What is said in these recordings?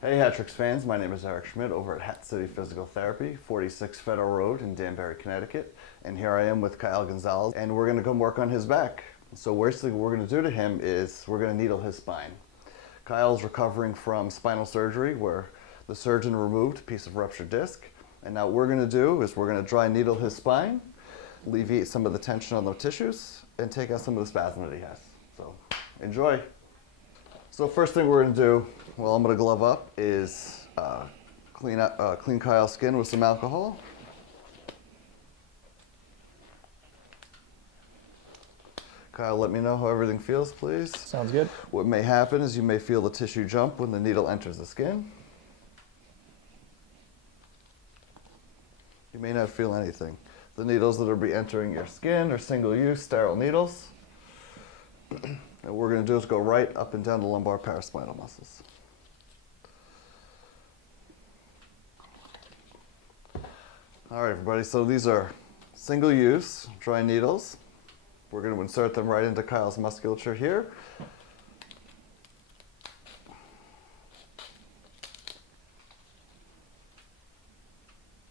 Hey Hatrix fans, my name is Eric Schmidt over at Hat City Physical Therapy, 46 Federal Road in Danbury, Connecticut. And here I am with Kyle Gonzalez, and we're going to come work on his back. So basically what we're going to do to him is we're going to needle his spine. Kyle's recovering from spinal surgery where the surgeon removed a piece of ruptured disc. And now what we're going to do is we're going to dry needle his spine, alleviate some of the tension on the tissues, and take out some of the spasm that he has. So enjoy. So first thing we're going to do, well, I'm going to glove up, is clean Kyle's skin with some alcohol. Kyle, let me know how everything feels, please. Sounds good. What may happen is you may feel the tissue jump when the needle enters the skin. You may not feel anything. The needles that will be entering your skin are single-use sterile needles. And what we're going to do is go right up and down the lumbar paraspinal muscles. All right, everybody, so these are single-use dry needles. We're going to insert them right into Kyle's musculature here.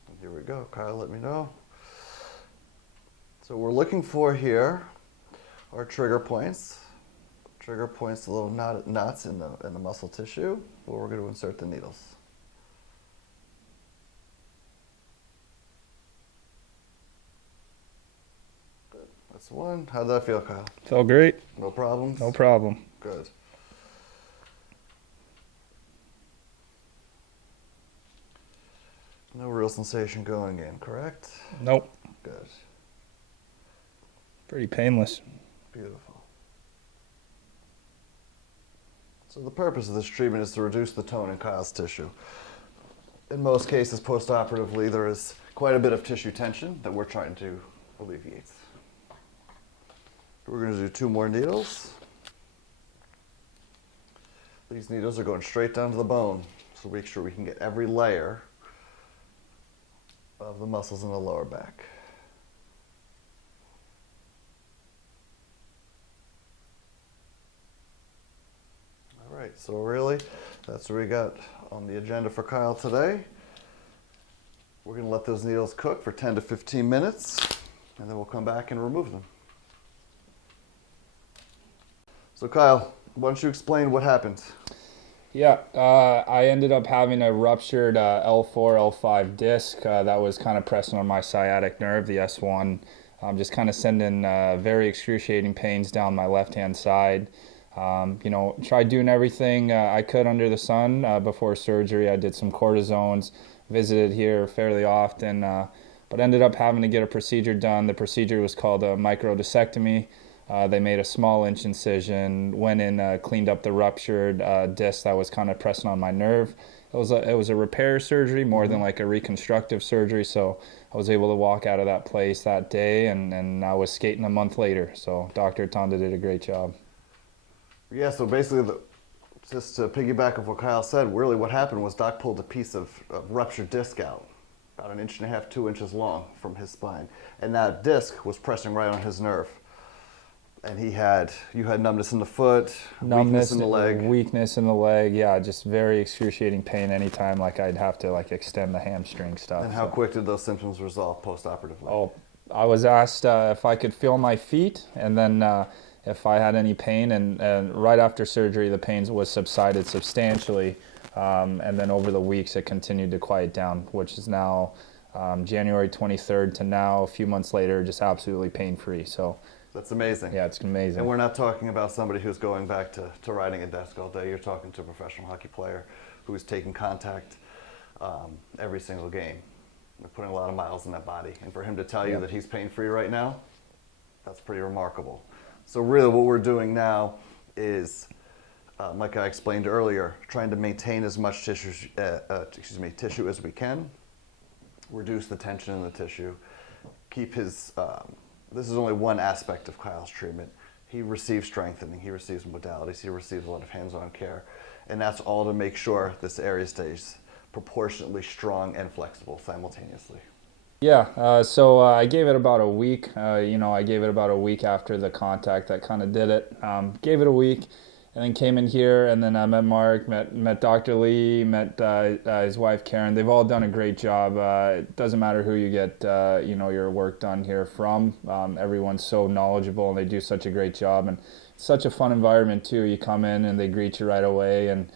And here we go. Kyle, let me know. So what we're looking for here are trigger points. Trigger points, the little knots in the muscle tissue, where we're going to insert the needles. Good. That's one. How'd that feel, Kyle? Felt great. No problems? No problem. Good. No real sensation going in, correct? Nope. Good. Pretty painless. Beautiful. So the purpose of this treatment is to reduce the tone in Kyle's tissue. In most cases, post-operatively, there is quite a bit of tissue tension that we're trying to alleviate. We're going to do 2 more needles. These needles are going straight down to the bone, so make sure we can get every layer of the muscles in the lower back. All right, so really, that's what we got on the agenda for Kyle today. We're going to let those needles cook for 10 to 15 minutes, and then we'll come back and remove them. So Kyle, why don't you explain what happened? Yeah, I ended up having a ruptured L4, L5 disc that was kind of pressing on my sciatic nerve, the S1. Just kind of sending very excruciating pains down my left-hand side. Tried doing everything I could under the sun before surgery. I did some cortisones, visited here fairly often, but ended up having to get a procedure done. The procedure was called a microdiscectomy. They made a small inch incision, went in, cleaned up the ruptured disc that was kind of pressing on my nerve. It was a repair surgery more than like a reconstructive surgery, so I was able to walk out of that place that day, and I was skating a month later. So Dr. Tonda did a great job. Yeah, so basically, just to piggyback of what Kyle said, really what happened was Doc pulled a piece of ruptured disc out, about 1.5 inches, 2 inches long from his spine. And that disc was pressing right on his nerve. And you had numbness in the foot, weakness in the leg. Weakness in the leg, yeah, just very excruciating pain anytime like I'd have to like extend the hamstring stuff. And how quick did those symptoms resolve post-operatively? Oh, I was asked if I could feel my feet, and then if I had any pain, and right after surgery the pain was subsided substantially, and then over the weeks it continued to quiet down, which is now January 23rd to now, a few months later, just absolutely pain-free. So that's amazing. Yeah, it's amazing. And we're not talking about somebody who's going back to riding a desk all day. You're talking to a professional hockey player who's taking contact every single game. They're putting a lot of miles in that body. And for him to tell you that he's pain-free right now, that's pretty remarkable. So really what we're doing now is, like I explained earlier, trying to maintain as much tissue as we can, reduce the tension in the tissue, keep his, this is only one aspect of Kyle's treatment. He receives strengthening, he receives modalities, he receives a lot of hands-on care, and that's all to make sure this area stays proportionately strong and flexible simultaneously. Yeah, so I gave it about a week. I gave it about a week after the contact that kind of did it. Gave it a week, and then came in here, and then I met Mark, met Dr. Lee, met his wife Karen. They've all done a great job. It doesn't matter who you get, your work done here from. Everyone's so knowledgeable, and they do such a great job, and such a fun environment too. You come in and they greet you right away, and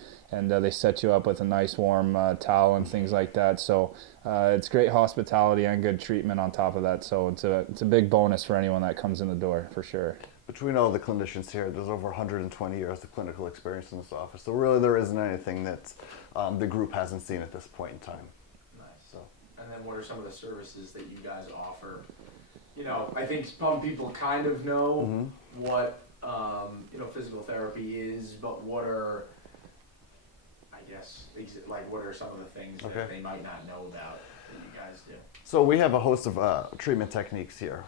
they set you up with a nice warm towel and things like that. So it's great hospitality and good treatment on top of that. So it's a big bonus for anyone that comes in the door, for sure. Between all the clinicians here, there's over 120 years of clinical experience in this office. So really there isn't anything that the group hasn't seen at this point in time. Nice. So. And then what are some of the services that you guys offer? I think some people kind of know what, physical therapy is, but what are, I guess, what are some of the things that they might not know about that you guys do? So we have a host of treatment techniques here.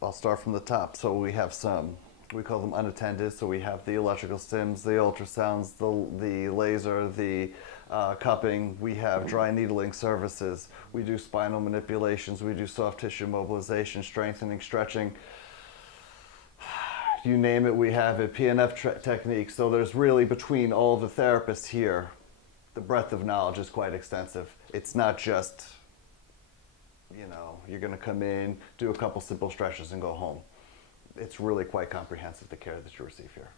I'll start from the top. So we have some, we call them unattended. So we have the electrical stims, the ultrasounds, the laser, the cupping. We have dry needling services. We do spinal manipulations. We do soft tissue mobilization, strengthening, stretching. You name it, we have it. PNF techniques. So there's really, between all the therapists here, the breadth of knowledge is quite extensive. It's not just, you're going to come in, do a couple simple stretches and go home. It's really quite comprehensive, the care that you receive here.